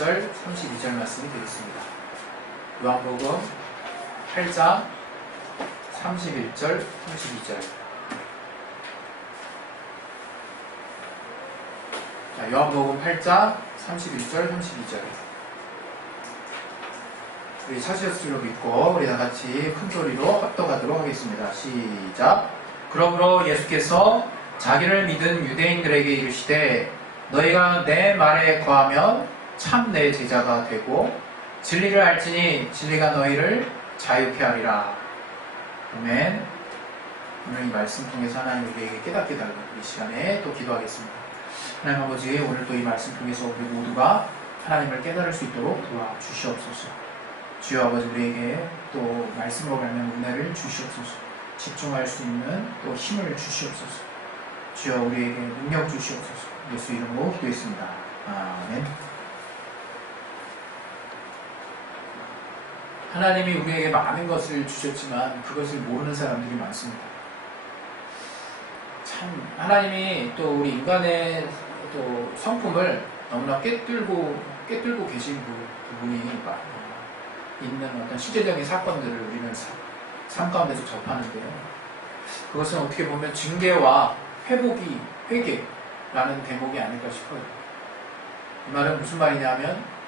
31절, 32절 말씀이 되겠습니다. 요한복음 8장 31절, 32절. 자, 요한복음 8장 31절, 32절. 우리 찾으셨을 줄로 믿고 우리 다 같이 큰 소리로 합독하도록 하겠습니다. 시작. 그러므로 예수께서 자기를 믿은 유대인들에게 이르시되 너희가 내 말에 거하면 참 내 제자가 되고 진리를 알지니 진리가 너희를 자유케 하리라. 아멘. 오늘 이 말씀 통해서 하나님 우리에게 깨닫게 달라고 이 시간에 또 기도하겠습니다. 하나님 아버지, 오늘 또 이 말씀 통해서 우리 모두가 하나님을 깨달을 수 있도록 도와주시옵소서. 주여 아버지, 우리에게 또 말씀으로 말미암아 은혜를 주시옵소서. 집중할 수 있는 또 힘을 주시옵소서. 주여 우리에게 능력 주시옵소서. 예수 이름으로 기도했습니다. 아멘. 하나님이 우리에게 많은 것을 주셨지만 그것을 모르는 사람들이 많습니다. 참 하나님이 또 우리 인간의 또 성품을 너무나 꿰뚫고 계신 그분이 있는 어떤 실제적인 사건들을 우리는 삶 가운데서 접하는데요. 그것은 어떻게 보면 징계와 회개라는 대목이 아닐까 싶어요. 이 말은 무슨 말이냐면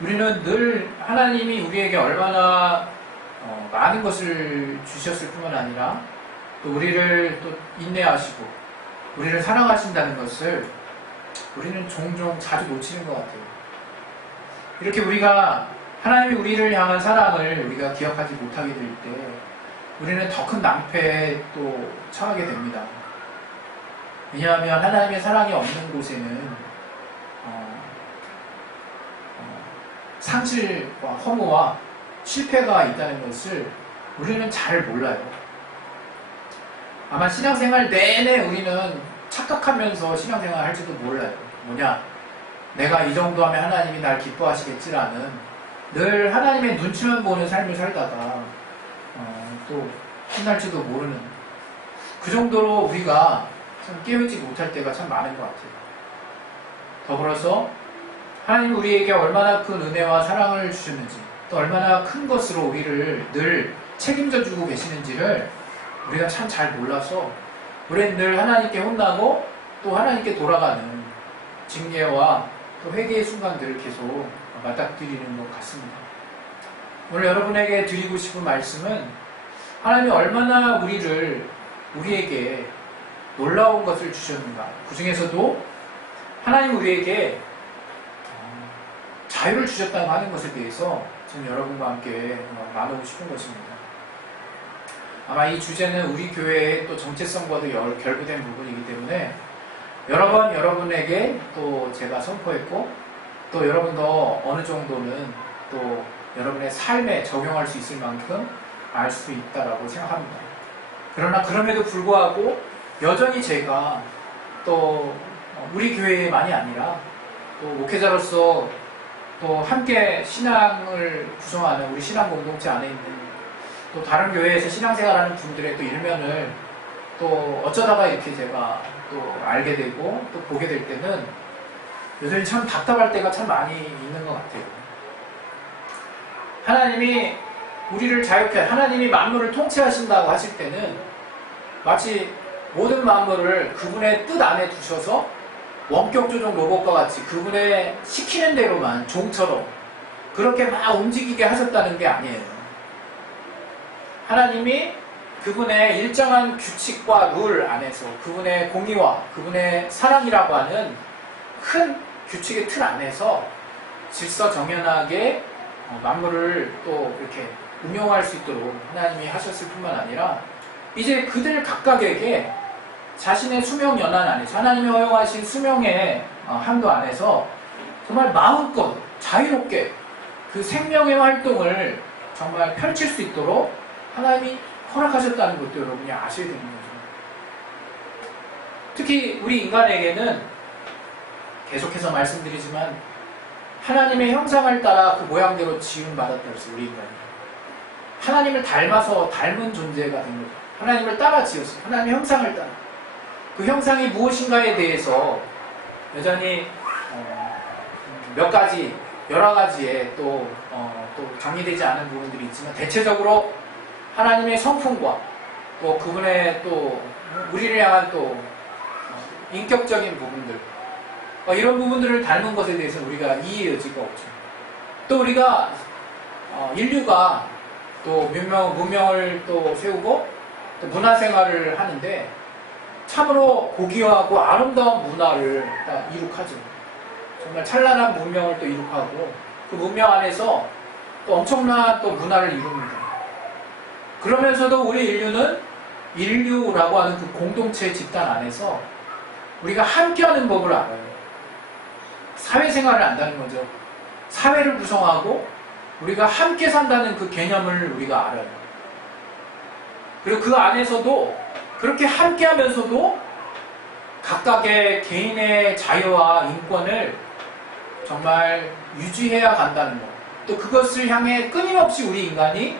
우리는 늘 하나님이 우리에게 얼마나 많은 것을 주셨을 뿐만 아니라 또 우리를 또 인내하시고 우리를 사랑하신다는 것을 우리는 종종 자주 놓치는 것 같아요. 이렇게 우리가 하나님이 우리를 향한 사랑을 우리가 기억하지 못하게 될 때 우리는 더 큰 낭패에 또 처하게 됩니다. 왜냐하면 하나님의 사랑이 없는 곳에는 상실과 허무와 실패가 있다는 것을 우리는 잘 몰라요. 아마 신앙생활 내내 우리는 착각하면서 신앙생활 할지도 몰라요. 뭐냐? 내가 이 정도 하면 하나님이 날 기뻐하시겠지라는 늘 하나님의 눈치만 보는 삶을 살다가 또 끝날지도 모르는 그 정도로 우리가 참 깨우지 못할 때가 참 많은 것 같아요. 더불어서 하나님이 우리에게 얼마나 큰 은혜와 사랑을 주셨는지 또 얼마나 큰 것으로 우리를 늘 책임져 주고 계시는지를 우리가 참 잘 몰라서 우리는 늘 하나님께 혼나고 또 하나님께 돌아가는 징계와 또 회개의 순간들을 계속 맞닥뜨리는 것 같습니다. 오늘 여러분에게 드리고 싶은 말씀은 하나님이 얼마나 우리에게 놀라운 것을 주셨는가, 그 중에서도 하나님 우리에게 자유를 주셨다고 하는 것에 대해서 저는 여러분과 함께 나누고 싶은 것입니다. 아마 이 주제는 우리 교회의 또 정체성과도 결부된 부분이기 때문에 여러 번 여러분에게 또 제가 선포했고 또 여러분도 어느 정도는 또 여러분의 삶에 적용할 수 있을 만큼 알 수 있다라고 생각합니다. 그러나 그럼에도 불구하고 여전히 제가 또 우리 교회만이 아니라 또 목회자로서 또 함께 신앙을 구성하는 우리 신앙 공동체 안에 있는 또 다른 교회에서 신앙생활하는 분들의 또 일면을 또 어쩌다가 이렇게 제가 또 알게 되고 또 보게 될 때는 여전히 참 답답할 때가 참 많이 있는 것 같아요. 하나님이 우리를 자유케, 하나님이 만물을 통치하신다고 하실 때는 마치 모든 만물을 그분의 뜻 안에 두셔서 원격 조종 로봇과 같이 그분의 시키는 대로만 종처럼 그렇게 막 움직이게 하셨다는 게 아니에요. 하나님이 그분의 일정한 규칙과 룰 안에서 그분의 공의와 그분의 사랑이라고 하는 큰 규칙의 틀 안에서 질서정연하게 만물을 또 이렇게 운용할 수 있도록 하나님이 하셨을 뿐만 아니라 이제 그들 각각에게 자신의 수명 연한 안에서 하나님이 허용하신 수명의 한도 안에서 정말 마음껏 자유롭게 그 생명의 활동을 정말 펼칠 수 있도록 하나님이 허락하셨다는 것도 여러분이 아셔야 되는 거죠. 특히 우리 인간에게는 계속해서 말씀드리지만 하나님의 형상을 따라 그 모양대로 지음받았다고 했어요. 우리 인간이 하나님을 닮아서 닮은 존재가 된 거죠. 하나님을 따라 지었어요. 하나님의 형상을 따라. 그 형상이 무엇인가에 대해서 여전히 몇 가지 여러 가지의 또 정리되지 않은 부분들이 있지만 대체적으로 하나님의 성품과 또 그분의 또 우리를 향한 또 인격적인 부분들 이런 부분들을 닮은 것에 대해서 우리가 이해의 여지가 없죠. 또 우리가 인류가 또 문명을 또 세우고 또 문화생활을 하는데 참으로 고귀하고 아름다운 문화를 이룩하죠. 정말 찬란한 문명을 또 이룩하고 그 문명 안에서 또 엄청난 또 문화를 이룹니다. 그러면서도 우리 인류는 인류라고 하는 그 공동체 집단 안에서 우리가 함께하는 법을 알아요. 사회생활을 안다는 거죠. 사회를 구성하고 우리가 함께 산다는 그 개념을 우리가 알아요. 그리고 그 안에서도 그렇게 함께 하면서도 각각의 개인의 자유와 인권을 정말 유지해야 간다는 것. 또 그것을 향해 끊임없이 우리 인간이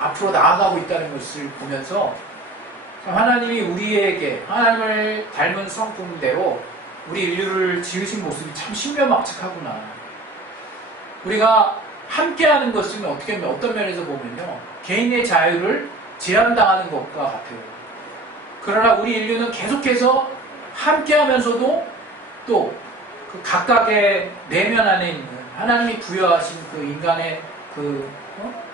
앞으로 나아가고 있다는 것을 보면서 하나님이 우리에게 하나님을 닮은 성품대로 우리 인류를 지으신 모습이 참 신묘막측하구나. 우리가 함께하는 것은 어떤 면에서 보면요, 개인의 자유를 제한당하는 것과 같아요. 그러나 우리 인류는 계속해서 함께하면서도 또 그 각각의 내면 안에 있는 하나님이 부여하신 그 인간의 그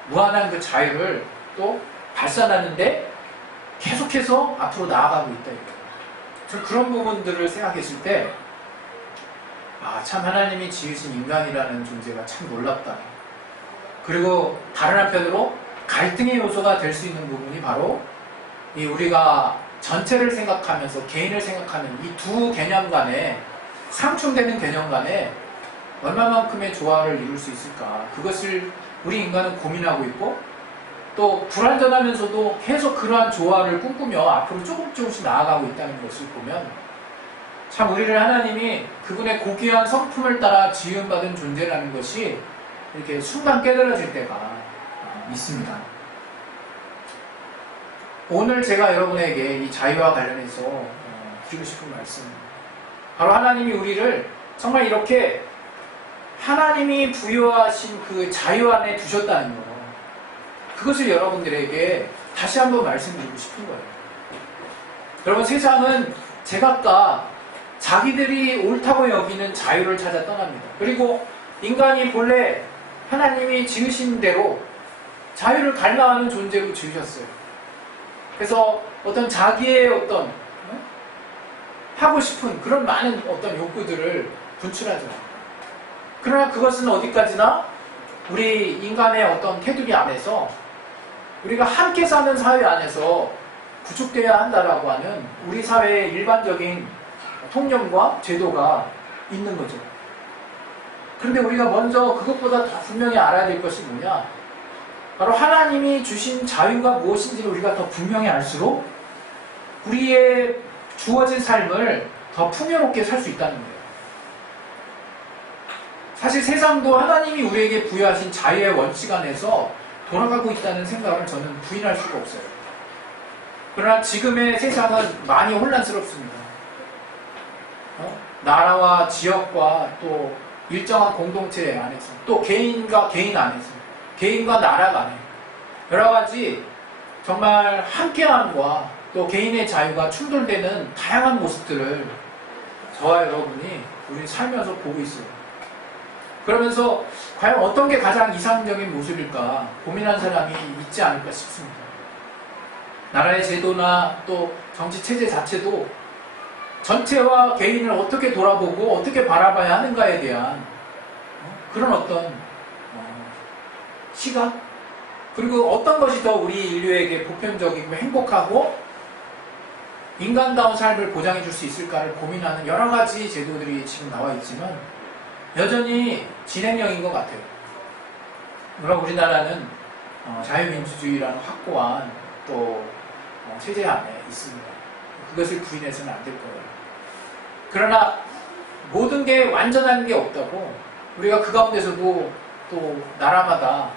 무한한 그 자유를 또 발산하는데 계속해서 앞으로 나아가고 있다. 저는 그런 부분들을 생각했을 때 참 하나님이 지으신 인간이라는 존재가 참 놀랍다. 그리고 다른 한편으로 갈등의 요소가 될 수 있는 부분이 바로 이 우리가 전체를 생각하면서 개인을 생각하는 이 두 개념 간에 상충되는 개념 간에 얼마만큼의 조화를 이룰 수 있을까. 그것을 우리 인간은 고민하고 있고 또 불완전하면서도 계속 그러한 조화를 꿈꾸며 앞으로 조금씩 나아가고 있다는 것을 보면 참 우리를 하나님이 그분의 고귀한 성품을 따라 지음받은 존재라는 것이 이렇게 순간 깨달아질 때가 있습니다. 오늘 제가 여러분에게 이 자유와 관련해서 드리고 싶은 말씀, 바로 하나님이 우리를 정말 이렇게 하나님이 부여하신 그 자유 안에 두셨다는 것, 그것을 여러분들에게 다시 한번 말씀드리고 싶은 거예요. 여러분, 세상은 제각각 자기들이 옳다고 여기는 자유를 찾아 떠납니다. 그리고 인간이 본래 하나님이 지으신 대로 자유를 갈망하는 존재로 지으셨어요. 그래서 어떤 자기의 어떤 하고 싶은 그런 많은 어떤 욕구들을 분출하죠. 그러나 그것은 어디까지나 우리 인간의 어떤 테두리 안에서 우리가 함께 사는 사회 안에서 구축되어야 한다라고 하는 우리 사회의 일반적인 통념과 제도가 있는 거죠. 그런데 우리가 먼저 그것보다 더 분명히 알아야 될 것이 뭐냐? 바로 하나님이 주신 자유가 무엇인지를 우리가 더 분명히 알수록 우리의 주어진 삶을 더 풍요롭게 살 수 있다는 거예요. 사실 세상도 하나님이 우리에게 부여하신 자유의 원칙 안에서 돌아가고 있다는 생각을 저는 부인할 수가 없어요. 그러나 지금의 세상은 많이 혼란스럽습니다. 나라와 지역과 또 일정한 공동체 안에서, 또 개인과 개인 안에서, 개인과 나라 간에 여러 가지 정말 함께함과 또 개인의 자유가 충돌되는 다양한 모습들을 저와 여러분이 우리 살면서 보고 있어요. 그러면서 과연 어떤 게 가장 이상적인 모습일까 고민한 사람이 있지 않을까 싶습니다. 나라의 제도나 또 정치 체제 자체도 전체와 개인을 어떻게 돌아보고 어떻게 바라봐야 하는가에 대한 그런 어떤 시각, 그리고 어떤 것이 더 우리 인류에게 보편적이고 행복하고 인간다운 삶을 보장해 줄 수 있을까를 고민하는 여러 가지 제도들이 지금 나와 있지만 여전히 진행형인 것 같아요. 물론 우리나라는 자유민주주의라는 확고한 또 체제 안에 있습니다. 그것을 부인해서는 안 될 거예요. 그러나 모든 게 완전한 게 없다고, 우리가 그 가운데서도 또 나라마다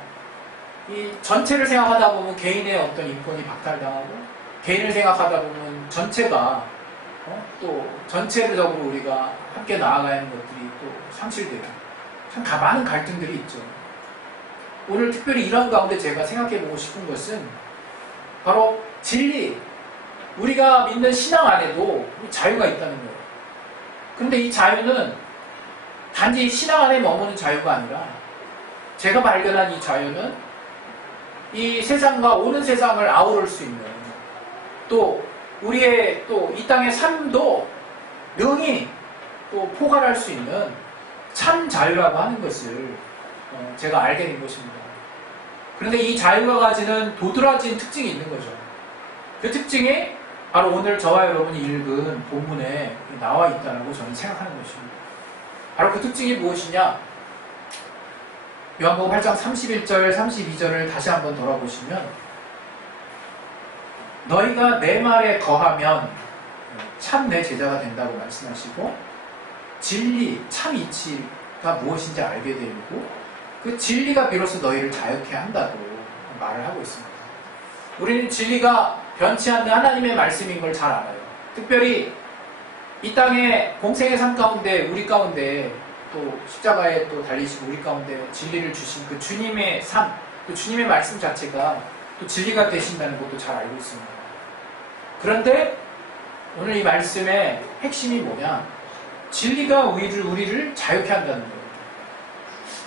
이 전체를 생각하다 보면 개인의 어떤 인권이 박탈당하고, 개인을 생각하다 보면 전체가 또 전체적으로 우리가 함께 나아가야 하는 것들이 또 상실돼요. 참 많은 갈등들이 있죠. 오늘 특별히 이런 가운데 제가 생각해보고 싶은 것은 바로 진리, 우리가 믿는 신앙 안에도 자유가 있다는 거예요. 그런데 이 자유는 단지 신앙 안에 머무는 자유가 아니라 제가 발견한 이 자유는 이 세상과 오는 세상을 아우를 수 있는, 또 우리의 또 이 땅의 삶도 능히 또 포괄할 수 있는 참 자유라고 하는 것을 제가 알게 된 것입니다. 그런데 이 자유가 가지는 도드라진 특징이 있는 거죠. 그 특징이 바로 오늘 저와 여러분이 읽은 본문에 나와 있다고 저는 생각하는 것입니다. 바로 그 특징이 무엇이냐? 요한복음 8장 31절, 32절을 다시 한번 돌아보시면, 너희가 내 말에 거하면 참 내 제자가 된다고 말씀하시고, 진리, 참 이치가 무엇인지 알게 되고, 그 진리가 비로소 너희를 자유케 한다고 말을 하고 있습니다. 우리는 진리가 변치 않는 하나님의 말씀인 걸 잘 알아요. 특별히 이 땅의 공생의 삶 가운데, 우리 가운데 또 십자가에 또 달리시고 우리 가운데 진리를 주신 그 주님의 삶, 그 주님의 말씀 자체가 또 진리가 되신다는 것도 잘 알고 있습니다. 그런데 오늘 이 말씀의 핵심이 뭐냐? 진리가 우리를 자유케 한다는 거예요.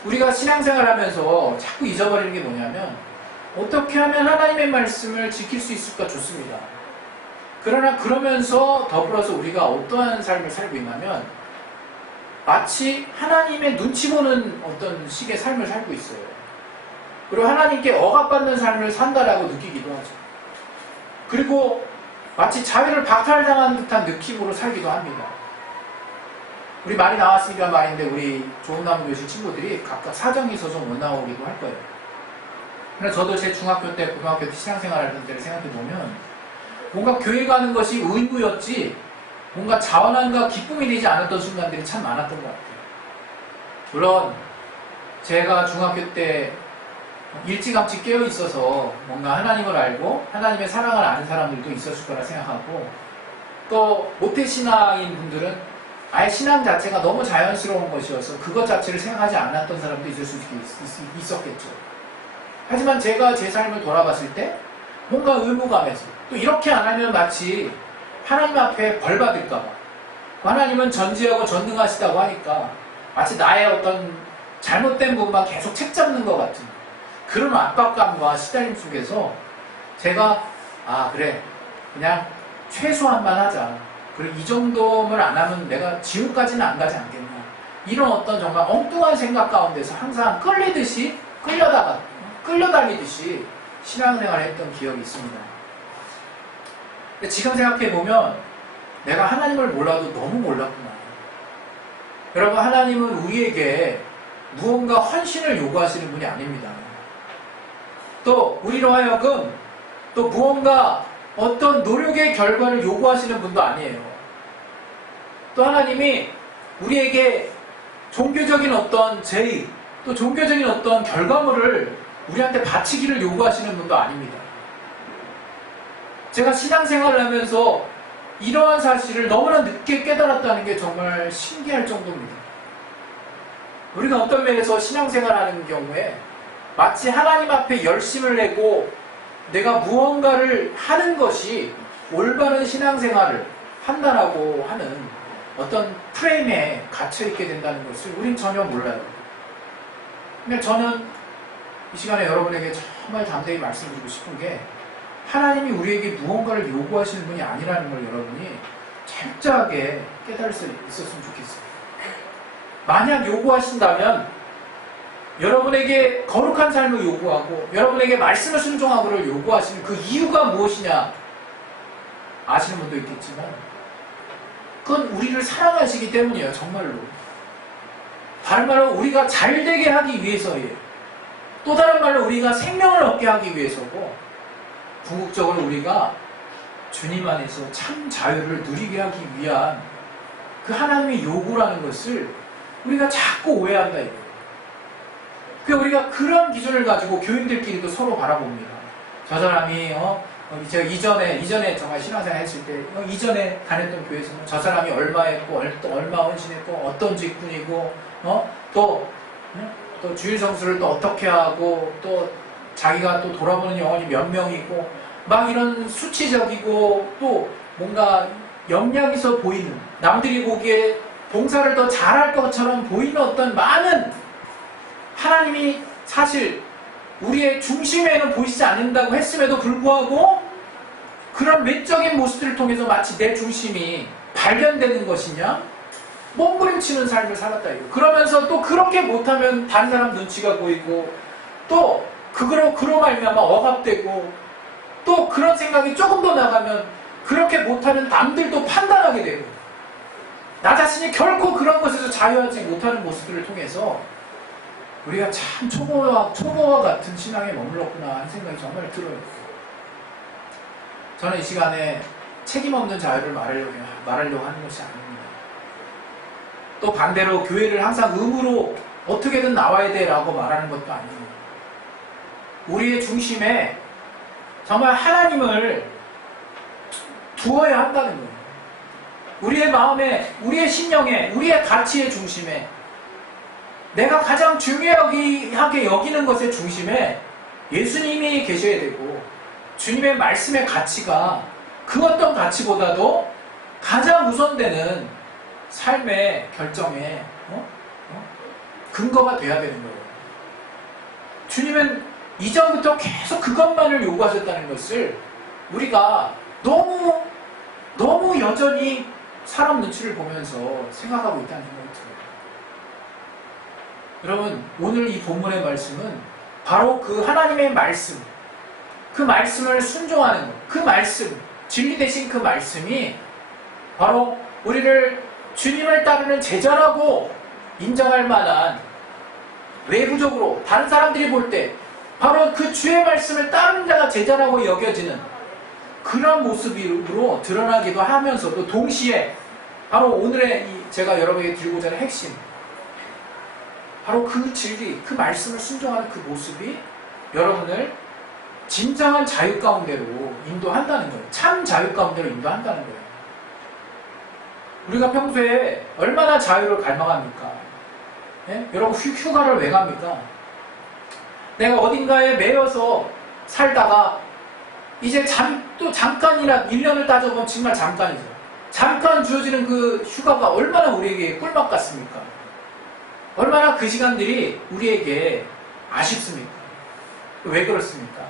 우리가 신앙생활 하면서 자꾸 잊어버리는 게 뭐냐면, 어떻게 하면 하나님의 말씀을 지킬 수 있을까 좋습니다. 그러나 그러면서 더불어서 우리가 어떠한 삶을 살고 있냐면, 마치 하나님의 눈치 보는 어떤 식의 삶을 살고 있어요. 그리고 하나님께 억압받는 삶을 산다라고 느끼기도 하죠. 그리고 마치 자유를 박탈당한 듯한 느낌으로 살기도 합니다. 우리 말이 나왔으니까 말인데, 우리 좋은나무 교실 친구들이 각각 사정이 있어서 못 나오기도 할 거예요. 그래서 저도 제 중학교 때, 고등학교 때 신앙생활 하던 때를 생각해보면, 뭔가 교회 가는 것이 의무였지 뭔가 자원함과 기쁨이 되지 않았던 순간들이 참 많았던 것 같아요. 물론 제가 중학교 때 일찌감치 깨어 있어서 뭔가 하나님을 알고 하나님의 사랑을 아는 사람들도 있었을 거라 생각하고, 또 모태신앙인 분들은 아예 신앙 자체가 너무 자연스러운 것이어서 그것 자체를 생각하지 않았던 사람도 있을 수 있었겠죠. 하지만 제가 제 삶을 돌아봤을 때 뭔가 의무감에서, 또 이렇게 안 하면 마치 하나님 앞에 벌 받을까봐, 하나님은 전지하고 전능하시다고 하니까 마치 나의 어떤 잘못된 부분만 계속 책잡는 것 같은 그런 압박감과 시달림 속에서 제가 그래, 그냥 최소한만 하자, 그리고 이 정도면 안 하면 내가 지옥까지는 안 가지 않겠나, 이런 어떤 정말 엉뚱한 생각 가운데서 항상 끌려다니듯이 신앙생활을 했던 기억이 있습니다. 근데 지금 생각해보면 내가 하나님을 몰라도 너무 몰랐구나. 여러분, 하나님은 우리에게 무언가 헌신을 요구하시는 분이 아닙니다. 또 우리로 하여금 또 무언가 어떤 노력의 결과를 요구하시는 분도 아니에요. 또 하나님이 우리에게 종교적인 어떤 제의, 또 종교적인 어떤 결과물을 우리한테 바치기를 요구하시는 분도 아닙니다. 제가 신앙생활을 하면서 이러한 사실을 너무나 늦게 깨달았다는 게 정말 신기할 정도입니다. 우리가 어떤 면에서 신앙생활하는 경우에 마치 하나님 앞에 열심을 내고 내가 무언가를 하는 것이 올바른 신앙생활을 한다라고 하는 어떤 프레임에 갇혀있게 된다는 것을 우린 전혀 몰라요. 근데 저는 이 시간에 여러분에게 정말 담대히 말씀드리고 싶은 게, 하나님이 우리에게 무언가를 요구하시는 분이 아니라는 걸 여러분이 철저하게 깨달을 수 있었으면 좋겠어요. 만약 요구하신다면 여러분에게 거룩한 삶을 요구하고 여러분에게 말씀을 순종하고를 요구하시는 그 이유가 무엇이냐 아시는 분도 있겠지만, 그건 우리를 사랑하시기 때문이에요. 정말로. 다른 말로 우리가 잘되게 하기 위해서예요. 또 다른 말로 우리가 생명을 얻게 하기 위해서고, 궁극적으로 우리가 주님 안에서 참 자유를 누리게 하기 위한 그 하나님의 요구라는 것을 우리가 자꾸 오해한다 이거예요. 그러니까 우리가 그런 기준을 가지고 교인들끼리도 서로 바라봅니다. 저 사람이 제가 이전에 정말 신앙생활 했을 때 이전에 다녔던 교회에서는 저 사람이 얼마 했고 얼마 헌신했고 어떤 직분이고 또 또 주일 성수를 또 어떻게 하고 또 자기가 또 돌아보는 영혼이 몇 명이고 막 이런 수치적이고 또 뭔가 역량 있어 보이는 남들이 보기에 봉사를 더 잘할 것처럼 보이는 어떤 많은 하나님이 사실 우리의 중심에는 보이지 않는다고 했음에도 불구하고 그런 외적인 모습들을 통해서 마치 내 중심이 발견되는 것이냐? 몸부림치는 삶을 살았다 이거. 그러면서 또 그렇게 못하면 다른 사람 눈치가 보이고 또 그로 말미암아 억압되고 또 그런 생각이 조금 더 나가면 그렇게 못하는 남들도 판단하게 되고 나 자신이 결코 그런 것에서 자유하지 못하는 모습들을 통해서 우리가 참 초보와 같은 신앙에 머물렀구나 하는 생각이 정말 들어요. 저는 이 시간에 책임 없는 자유를 말하려고 하는 것이 아닙니다. 또 반대로 교회를 항상 의무로 어떻게든 나와야 돼 라고 말하는 것도 아니에요. 우리의 중심에 정말 하나님을 두어야 한다는 거예요. 우리의 마음에, 우리의 심령에, 우리의 가치의 중심에 내가 가장 중요하게 여기는 것의 중심에 예수님이 계셔야 되고 주님의 말씀의 가치가 그 어떤 가치보다도 가장 우선되는 삶의 결정에 근거가 돼야 되는 거예요. 주님은 이전부터 계속 그것만을 요구하셨다는 것을 우리가 너무 여전히 사람 눈치를 보면서 생각하고 있다는 생각이 들어요. 여러분, 오늘 이 본문의 말씀은 바로 그 하나님의 말씀, 그 말씀을 순종하는 것, 그 말씀, 진리 되신 그 말씀이 바로 우리를 주님을 따르는 제자라고 인정할 만한 외부적으로 다른 사람들이 볼 때 바로 그 주의 말씀을 따르는 자가 제자라고 여겨지는 그런 모습으로 드러나기도 하면서도 동시에 바로 오늘의 제가 여러분에게 드리고자 하는 핵심, 바로 그 진리, 그 말씀을 순종하는 그 모습이 여러분을 진정한 자유 가운데로 인도한다는 거예요. 참 자유 가운데로 인도한다는 거예요. 우리가 평소에 얼마나 자유를 갈망합니까? 예? 여러분 휴가를 왜 갑니까? 내가 어딘가에 매여서 살다가 이제 또 잠깐이나 1년을 따져보면 정말 잠깐이죠. 잠깐 주어지는 그 휴가가 얼마나 우리에게 꿀맛 같습니까? 얼마나 그 시간들이 우리에게 아쉽습니까? 왜 그렇습니까?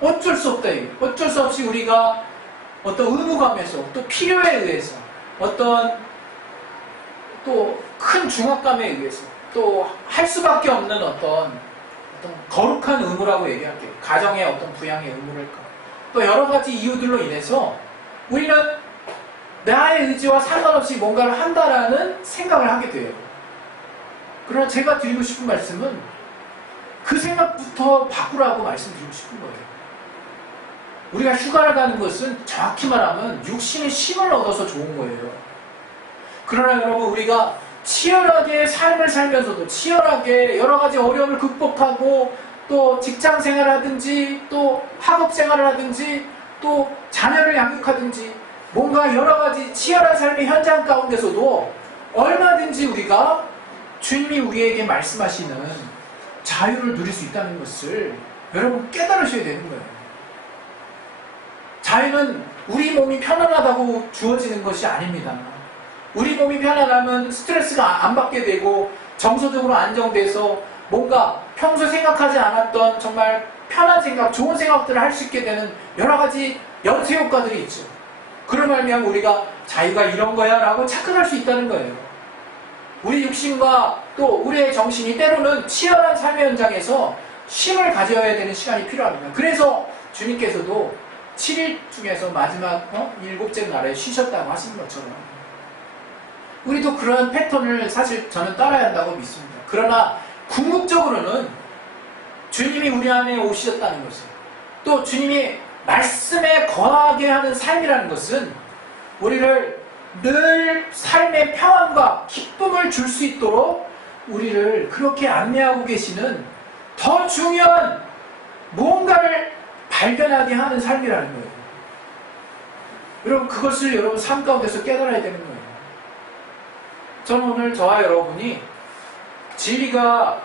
어쩔 수 없다. 어쩔 수 없이 우리가 어떤 의무감에서 또 필요에 의해서 어떤 또 큰 중압감에 의해서 또 할 수밖에 없는 어떤 거룩한 의무라고 얘기할게요. 가정의 어떤 부양의 의무랄까. 또 여러 가지 이유들로 인해서 우리는 나의 의지와 상관없이 뭔가를 한다라는 생각을 하게 돼요. 그러나 제가 드리고 싶은 말씀은 그 생각부터 바꾸라고 말씀드리고 싶은 거예요. 우리가 휴가를 가는 것은 정확히 말하면 육신의 힘을 얻어서 좋은 거예요. 그러나 여러분, 우리가 치열하게 삶을 살면서도 치열하게 여러 가지 어려움을 극복하고 또 직장 생활을 하든지 또 학업 생활을 하든지 또 자녀를 양육하든지 뭔가 여러 가지 치열한 삶의 현장 가운데서도 얼마든지 우리가 주님이 우리에게 말씀하시는 자유를 누릴 수 있다는 것을 여러분 깨달으셔야 되는 거예요. 자유는 우리 몸이 편안하다고 주어지는 것이 아닙니다. 우리 몸이 편안하면 스트레스가 안 받게 되고 정서적으로 안정돼서 뭔가 평소 생각하지 않았던 정말 편한 생각, 좋은 생각들을 할 수 있게 되는 여러 가지 연쇄 효과들이 있죠. 그런 말미암아 우리가 자유가 이런 거야 라고 착각할 수 있다는 거예요. 우리 육신과 또 우리의 정신이 때로는 치열한 삶의 현장에서 쉼을 가져야 되는 시간이 필요합니다. 그래서 주님께서도 7일 중에서 마지막 7째 날에 쉬셨다고 하신 것처럼 우리도 그런 패턴을 사실 저는 따라야 한다고 믿습니다. 그러나 궁극적으로는 주님이 우리 안에 오셨다는 것은 또 주님이 말씀에 거하게 하는 삶이라는 것은 우리를 늘 삶의 평안과 기쁨을 줄 수 있도록 우리를 그렇게 안내하고 계시는 더 중요한 무언가를 발견하게 하는 삶이라는 거예요. 여러분, 그것을 여러분 삶 가운데서 깨달아야 되는 거예요. 저는 오늘 저와 여러분이 진리가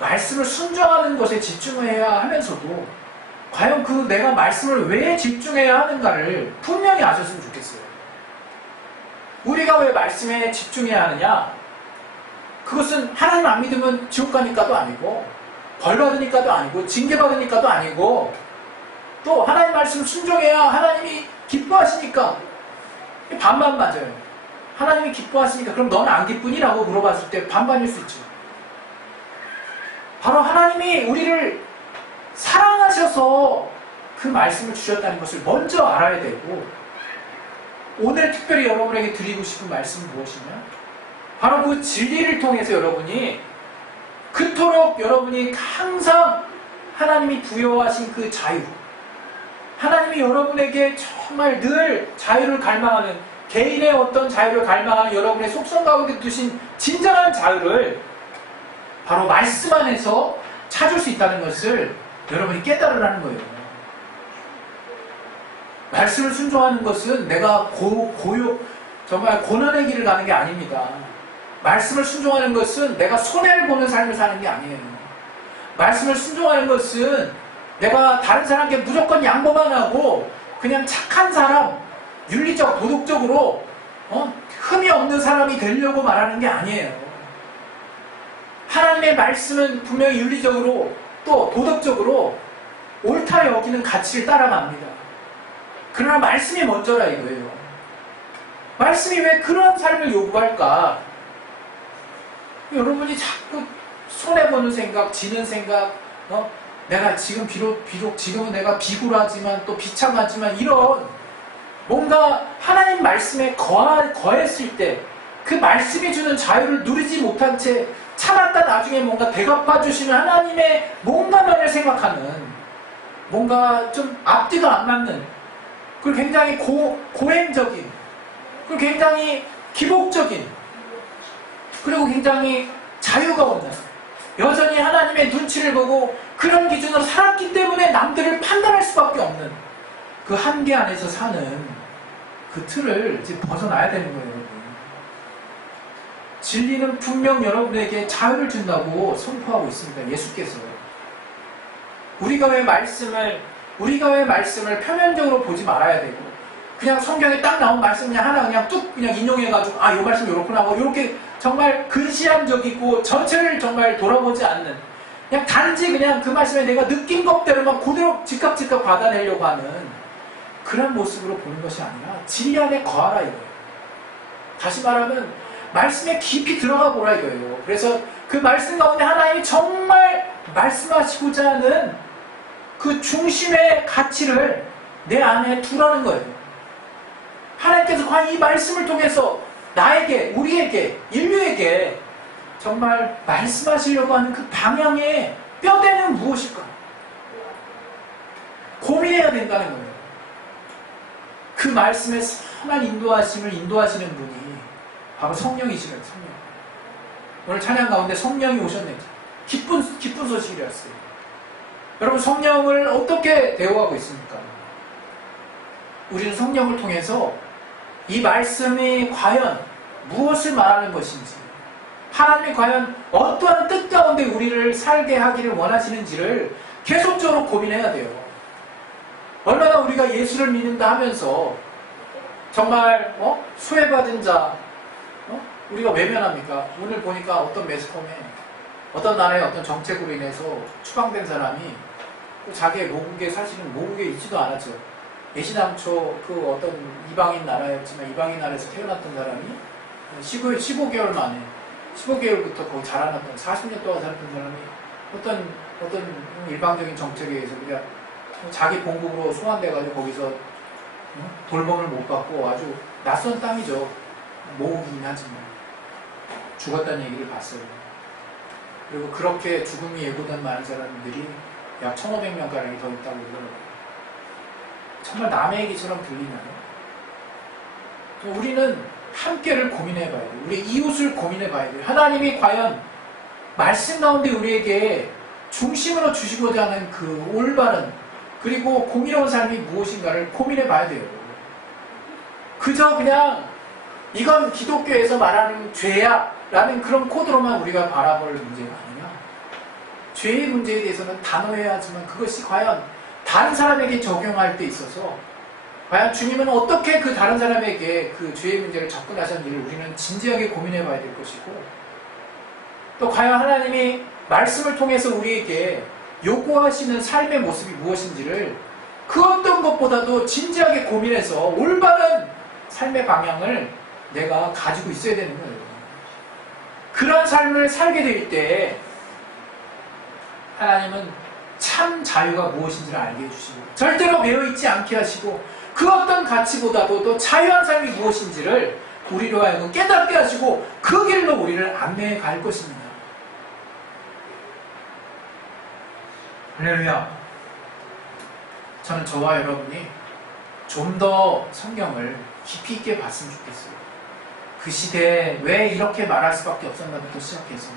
말씀을 순종하는 것에 집중해야 하면서도 과연 그 내가 말씀을 왜 집중해야 하는가를 분명히 아셨으면 좋겠어요. 우리가 왜 말씀에 집중해야 하느냐? 그것은 하나님 안 믿으면 지옥 가니까도 아니고 벌 받으니까도 아니고 징계 받으니까도 아니고 또 하나님 말씀 순종해야 하나님이 기뻐하시니까 반반 맞아요. 하나님이 기뻐하시니까 그럼 너는 안 기쁘니? 라고 물어봤을 때 반반일 수 있죠. 바로 하나님이 우리를 사랑하셔서 그 말씀을 주셨다는 것을 먼저 알아야 되고 오늘 특별히 여러분에게 드리고 싶은 말씀은 무엇이냐? 바로 그 진리를 통해서 여러분이 그토록 여러분이 항상 하나님이 부여하신 그 자유, 하나님이 여러분에게 정말 늘 자유를 갈망하는 개인의 어떤 자유를 갈망하는 여러분의 속성 가운데 두신 진정한 자유를 바로 말씀 안에서 찾을 수 있다는 것을 여러분이 깨달으라는 거예요. 말씀을 순종하는 것은 내가 정말 고난의 길을 가는 게 아닙니다. 말씀을 순종하는 것은 내가 손해를 보는 삶을 사는 게 아니에요. 말씀을 순종하는 것은 내가 다른 사람께 무조건 양보만 하고 그냥 착한 사람, 윤리적, 도덕적으로 흠이 없는 사람이 되려고 말하는 게 아니에요. 하나님의 말씀은 분명히 윤리적으로 또 도덕적으로 옳다 여기는 가치를 따라갑니다. 그러나 말씀이 먼저라 이거예요. 말씀이 왜 그런 삶을 요구할까? 여러분이 자꾸 손해보는 생각, 지는 생각, 내가 지금 비록 지금은 내가 비굴하지만 또 비참하지만 이런 뭔가 하나님 말씀에 거했을 때 그 말씀이 주는 자유를 누리지 못한 채 참았다 나중에 뭔가 대갚아주시는 하나님의 뭔가만을 생각하는 뭔가 좀 앞뒤가 안 맞는 그리고 굉장히 고행적인 그리고 굉장히 기복적인 그리고 굉장히 자유가 없는 여전히 하나님의 눈치를 보고 그런 기준으로 살았기 때문에 남들을 판단할 수밖에 없는 그 한계 안에서 사는 그 틀을 이제 벗어나야 되는 거예요. 여러분. 진리는 분명 여러분에게 자유를 준다고 선포하고 있습니다. 예수께서. 우리가 왜 말씀을 표면적으로 보지 말아야 되고 그냥 성경에 딱 나온 말씀 그냥 하나 그냥 뚝 그냥 인용해가지고 이 말씀 요렇구나 하고 이렇게 정말 근시안적이고 전체를 정말 돌아보지 않는 그냥 단지 그냥 그 말씀에 내가 느낀 것대로만 그대로 즉각 받아내려고 하는 그런 모습으로 보는 것이 아니라 진리 안에 거하라 이거예요. 다시 말하면 말씀에 깊이 들어가 보라 이거예요. 그래서 그 말씀 가운데 하나님이 정말 말씀하시고자 하는 그 중심의 가치를 내 안에 두라는 거예요. 하나님께서 과연 이 말씀을 통해서 나에게, 우리에게, 인류에게 정말 말씀하시려고 하는 그 방향의 뼈대는 무엇일까? 고민해야 된다는 거예요. 그 말씀의 선한 인도하심을 인도하시는 분이 바로 성령이시래요. 성령. 오늘 찬양 가운데 성령이 오셨네. 기쁜 소식이었어요. 여러분 성령을 어떻게 대우하고 있습니까? 우리는 성령을 통해서 이 말씀이 과연 무엇을 말하는 것인지 하나님이 과연 어떠한 뜻 가운데 우리를 살게 하기를 원하시는지를 계속적으로 고민해야 돼요. 얼마나 우리가 예수를 믿는다 하면서 정말 수혜받은 자 우리가 외면합니까? 오늘 보니까 어떤 매스컴에 어떤 나라의 어떤 정책으로 인해서 추방된 사람이 자기의 모국에 사실은 모국에 있지도 않았죠. 예시당초 그 어떤 이방인 나라였지만 이방인 나라에서 태어났던 사람이 15개월 만에 15개월부터 거기 자라났던 40년 동안 살았던 사람이 어떤 일방적인 정책에 의해서 그냥 자기 본국으로 소환돼가지고 거기서 돌봄을 못 받고 아주 낯선 땅이죠. 모국이긴 하지만 죽었다는 얘기를 봤어요. 그리고 그렇게 죽음이 예고된 많은 사람들이 약 1,500명가량이 더 있다고 그러더라고요. 정말 남의 얘기처럼 들리나요? 우리는 함께를 고민해 봐야 돼요. 우리 이웃을 고민해 봐야 돼요. 하나님이 과연 말씀 가운데 우리에게 중심으로 주시고자 하는 그 올바른 그리고 공의로운 삶이 무엇인가를 고민해 봐야 돼요. 그저 그냥 이건 기독교에서 말하는 죄야 라는 그런 코드로만 우리가 바라볼 문제가 아니냐. 죄의 문제에 대해서는 단호해야 하지만 그것이 과연 다른 사람에게 적용할 때 있어서 과연 주님은 어떻게 그 다른 사람에게 그 죄의 문제를 접근하셨는지를 우리는 진지하게 고민해 봐야 될 것이고, 또 과연 하나님이 말씀을 통해서 우리에게 요구하시는 삶의 모습이 무엇인지를 그 어떤 것보다도 진지하게 고민해서 올바른 삶의 방향을 내가 가지고 있어야 되는 거예요. 그런 삶을 살게 될 때 하나님은 참 자유가 무엇인지를 알게 해주시고 절대로 매여있지 않게 하시고 그 어떤 가치보다도 또 자유한 삶이 무엇인지를 우리로 하여금 깨닫게 하시고 그 길로 우리를 안내해 갈 것입니다. 할렐루야. 저는 저와 여러분이 좀 더 성경을 깊이 있게 봤으면 좋겠어요. 그 시대에 왜 이렇게 말할 수밖에 없었나부터 시작해서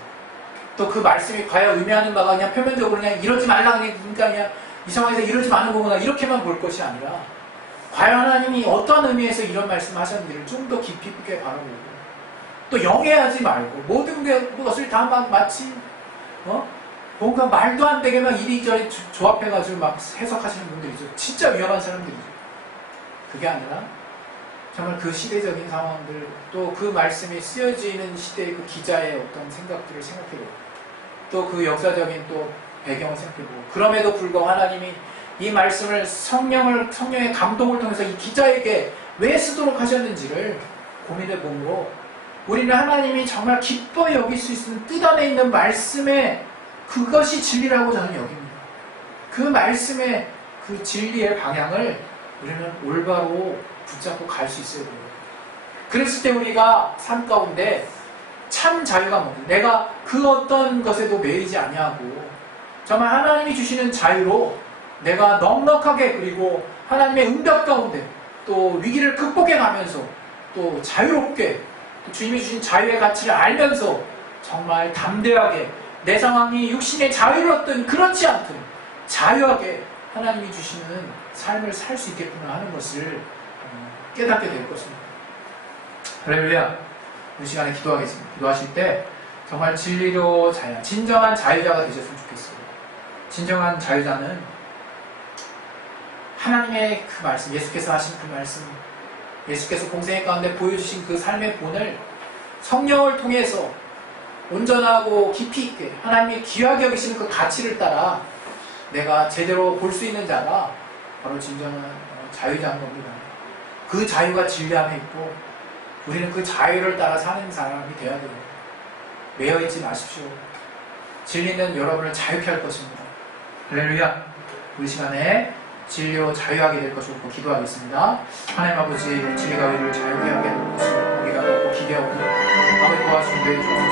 또 그 말씀이 과연 의미하는 바가 그냥 표면적으로 그냥 이러지 말라 그냥 이 상황에서 이러지 마는 거구나 이렇게만 볼 것이 아니라 과연 하나님이 어떤 의미에서 이런 말씀을 하셨는지를 좀 더 깊이 있게 바라보고 또 영해하지 말고 모든 것을 다 막 마치 뭔가 말도 안 되게 막 이리저리 조합해가지고 막 해석하시는 분들이죠. 진짜 위험한 사람들이죠. 그게 아니라 정말 그 시대적인 상황들 또 그 말씀이 쓰여지는 시대의 그 기자의 어떤 생각들을 생각해보고 또 그 역사적인 또 배경을 생각해보고 그럼에도 불구하고 하나님이 이 말씀을 성령의 감동을 통해서 이 기자에게 왜 쓰도록 하셨는지를 고민해보므로 우리는 하나님이 정말 기뻐 여길 수 있는 뜻 안에 있는 말씀에 그것이 진리라고 저는 여깁니다. 그 말씀의 그 진리의 방향을 우리는 올바로 붙잡고 갈 수 있어야 돼요. 그랬을 때 우리가 삶 가운데 참 자유가 뭔가 내가 그 어떤 것에도 매이지 아니하고 정말 하나님이 주시는 자유로 내가 넉넉하게 그리고 하나님의 응답 가운데 또 위기를 극복해 가면서 또 자유롭게 또 주님이 주신 자유의 가치를 알면서 정말 담대하게 내 상황이 육신의 자유를 얻든 그렇지 않든 자유하게 하나님이 주시는 삶을 살 수 있겠구나 하는 것을 깨닫게 될 것입니다. 할렐루야. 이 시간에 기도하겠습니다. 기도하실 때 정말 진리로 진정한 자유자가 되셨으면 좋겠어요. 진정한 자유자는 하나님의 그 말씀, 예수께서 하신 그 말씀, 예수께서 공생의 가운데 보여주신 그 삶의 본을 성령을 통해서 온전하고 깊이 있게 하나님이 귀하게 여기시는 그 가치를 따라 내가 제대로 볼 수 있는 자가 바로 진정한 자유자인 겁니다. 그 자유가 진리 안에 있고 우리는 그 자유를 따라 사는 사람이 되어야 돼요. 매여있지 마십시오. 진리는 여러분을 자유케 할 것입니다. 할렐루야. 우리 시간에 진리로 자유하게 될 것을 믿고 기도하겠습니다. 하나님 아버지, 진리가 우리를 자유케 하게 될 것을 우리가 믿고 기대하고 아버지 도와주신 내